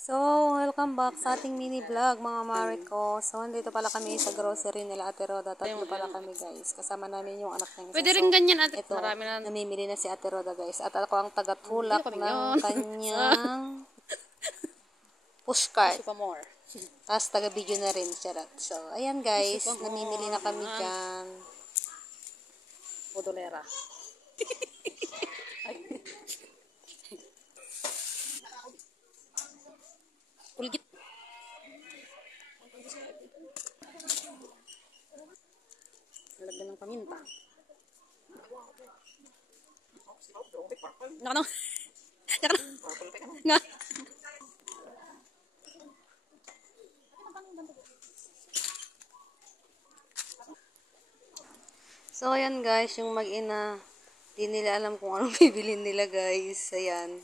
So, welcome back sa ating mini vlog mga mare ko. So, nandito pala kami sa grocery nila Ate Roda. Tatlo pala kami guys. Kasama namin yung anak niya. Pwede rin ganyan ate. Ito, Marami na. namimili na si Ate Roda guys. At ako ang tagatulak ng kanyang pushcart. Tapos taga-video na rin siya. So, ayan guys. Namimili na kami dyan. Bodolera. Pulgit. Lagyan ng paminta. Nakano? Nga. So, ayan guys, yung mag-ina, di nila alam kung anong bibilin nila guys. Ayan.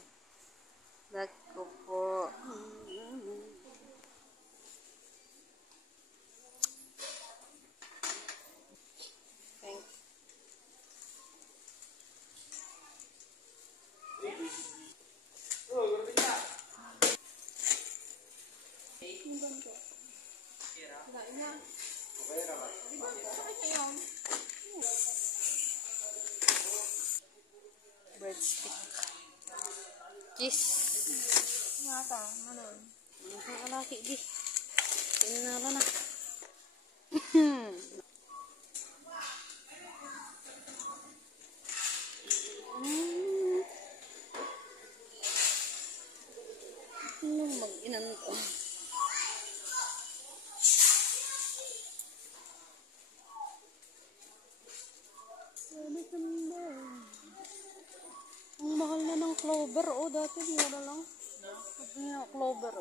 Naku po. Breadstick. Cheese. Ngata, ano? Ang alaki di. Tinala na. Anong mag-inan ko? Ang mahal na ng clover. O, dati mura lang. Sabi niya, clover.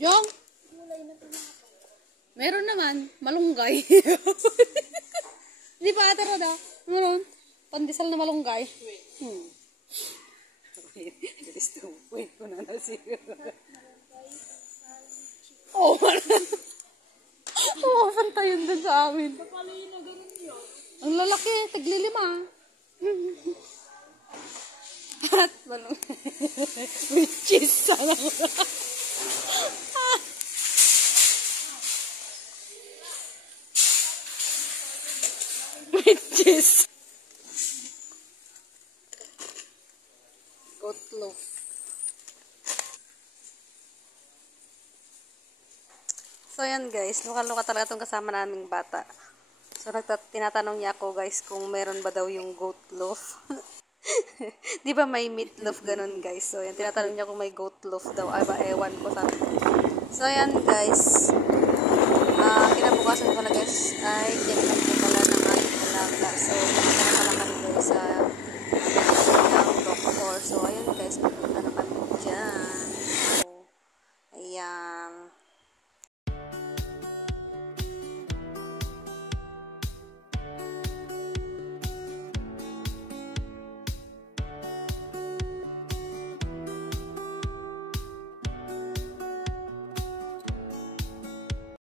Yung? Meron naman. Malunggay. Di ba ate Roda? Meron. Pandesal na malunggay. Wait ko na siguro. Oh, oo, panta yun dun sa amin. Ang lalaki, taglilima. At malunggay. With cheese sana. With cheese. Goat loaf. So, yan guys. Luka-luka talaga itong kasama naming bata. So, tinatanong niya ako guys kung meron ba daw yung goat loaf. Di ba may meat loaf ganun guys. So, yan. Tinatanong niya kung may goat loaf daw. Ay ba, ewan ko sabi ko. So, yan guys. Kinabukasan pala guys ay yan lang po pala ng ating alaga. So,